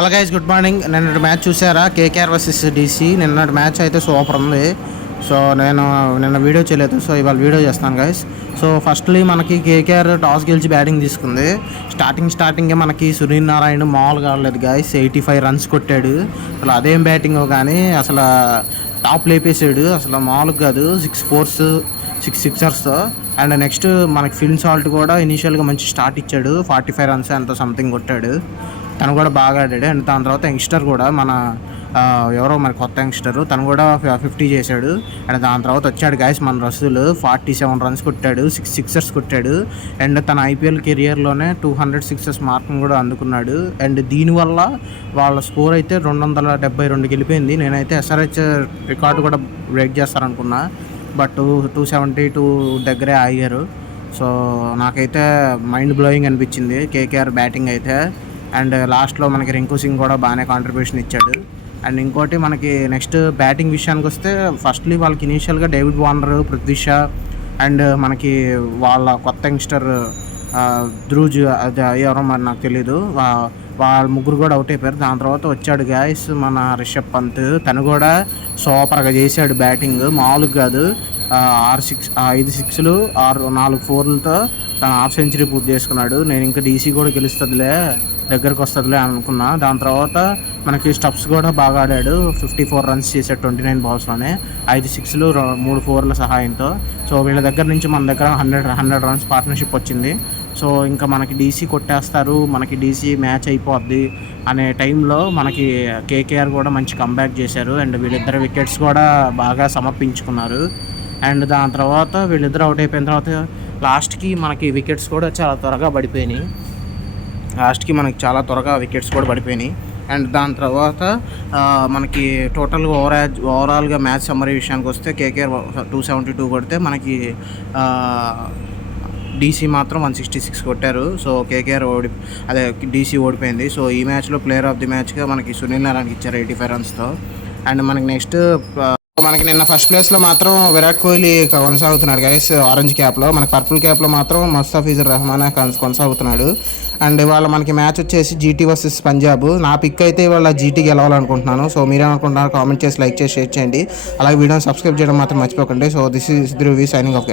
Hello guys, good morning. నిన్నటి match చూసారా? KKR versus DC. నిన్నటి మ్యాచ్ అయితే సూపర్ ఉంది. సో నేను నిన్న వీడియో చేయలేదు, సో ఇవాళ వీడియో చేస్తాను గైస్. సో ఫస్ట్లీ మనకి కేకేఆర్ టాస్ గెలిచి బ్యాటింగ్ తీసుకుంది. స్టార్టింగే మనకి సునీల్ నారాయణ మామూలుగా ఆడలేదు గైస్. 85 రన్స్ కొట్టాడు. అసలు అదేం బ్యాటింగ్ కానీ అసలు టాప్ లేపేసాడు. అసలు మామూలుగా కాదు. 6 4s 6 సిక్సర్స్తో. అండ్ నెక్స్ట్ మనకి ఫిల్మ్ సాల్ట్ కూడా ఇనీషియల్గా మంచి స్టార్ట్ ఇచ్చాడు. 45 రన్స్ ఎంతో సంథింగ్ కొట్టాడు. తను కూడా బాగా ఆడాడు. అండ్ దాని తర్వాత యంగ్స్టర్ కూడా మన ఎవరో మన కొత్త యంగ్స్టర్, తను కూడా 50 చేశాడు. అండ్ దాని తర్వాత వచ్చాడు గాయస్ మన రసూల్. 47 రన్స్ కొట్టాడు, 6 సిక్సర్స్ కొట్టాడు. అండ్ తన ఐపీఎల్ కెరియర్లోనే 200 సిక్సెస్ మార్క్ని కూడా అందుకున్నాడు. అండ్ దీనివల్ల వాళ్ళ స్కోర్ అయితే 272 వెళ్ళిపోయింది. నేనైతే ఎస్ఆర్హెచ్ రికార్డు కూడా బ్రేక్ చేస్తారనుకున్నా, బట్ 272 దగ్గరే ఆగారు. సో నాకైతే మైండ్ బ్లోయింగ్ అనిపించింది కేకేఆర్ బ్యాటింగ్ అయితే. అండ్ లాస్ట్లో మనకి రింకు సింగ్ కూడా బాగానే కాంట్రిబ్యూషన్ ఇచ్చాడు. అండ్ ఇంకోటి మనకి నెక్స్ట్ బ్యాటింగ్ విషయానికి వస్తే ఫస్ట్లీ వాళ్ళకి ఇనీషియల్గా David Warner, Prithvi Shah and మనకి వాళ్ళ కొత్త యంగ్స్టర్ ధ్రుజ్, అది ఎవరో మరి నాకు తెలీదు, వాళ్ళ ముగ్గురు కూడా అవుట్ అయిపోయారు. దాని తర్వాత వచ్చాడు గాయస్ మన రిషబ్ పంత్. తను కూడా సూపర్గా చేశాడు బ్యాటింగ్, మామూలుగా కాదు. 5 6లు 4 4లతో తను హాఫ్ సెంచరీ పూర్తి చేసుకున్నాడు. నేను ఇంకా డీసీ కూడా గెలుస్తుందిలే, దగ్గరకు వస్తుందిలే అనుకున్నా. దాని తర్వాత మనకి స్టప్స్ కూడా బాగా ఆడాడు. 54 రన్స్ చేశాడు 29 బాల్స్లోనే. 5 6లు 3 4ల సహాయంతో. సో వీళ్ళ దగ్గర నుంచి మన దగ్గర 100 రన్స్ పార్ట్నర్షిప్ వచ్చింది. సో ఇంకా మనకి డీసీ కొట్టేస్తారు, మనకి డీసీ మ్యాచ్ అయిపోద్ది అనే టైంలో మనకి కేకేఆర్ కూడా మంచి కంబ్యాక్ చేశారు. అండ్ వీళ్ళిద్దరు వికెట్స్ కూడా బాగా సమర్పించుకున్నారు. అండ్ దాని తర్వాత వీళ్ళిద్దరు అవుట్ అయిపోయిన తర్వాత లాస్ట్కి మనకి వికెట్స్ కూడా చాలా త్వరగా పడిపోయినాయి. అండ్ దాని తర్వాత మనకి టోటల్గా ఓవరాల్గా మ్యాచ్ సమ్మరీ విషయానికి వస్తే కేకేఆర్ 272 కొడితే మనకి డీసీ మాత్రం 166 కొట్టారు. సో కేకేఆర్ డీసీ ఓడిపోయింది. సో ఈ మ్యాచ్లో ప్లేయర్ ఆఫ్ ది మ్యాచ్గా మనకి సునీల్ నారాయణకి ఇచ్చారు 85 రన్స్తో. అండ్ మనకి నెక్స్ట్ మనకి నిన్న ఫస్ట్ ప్లేస్లో మాత్రం విరాట్ కోహ్లీ కొనసాగుతున్నాడు గైస్ ఆరెంజ్ క్యాప్లో. మనకి పర్పుల్ క్యాప్లో మాత్రం ముస్తఫిజుర్ రహమాన్ కొనసాగుతున్నాడు. అండ్ ఇవాళ మనకి మ్యాచ్ వచ్చేసి జీటీ వర్సెస్ పంజాబ్. నా పిక్ అయితే ఇవాళ జీటీ గెలవాలనుకుంటున్నాను. సో మీరేమనుకుంటున్నారు? కామెంట్ చేసి, లైక్ చేసి, షేర్ చేయండి. అలాగే వీడియోని సబ్స్క్రైబ్ చేయడం మాత్రం మర్చిపోకండి. So this is Dhruvi signing of.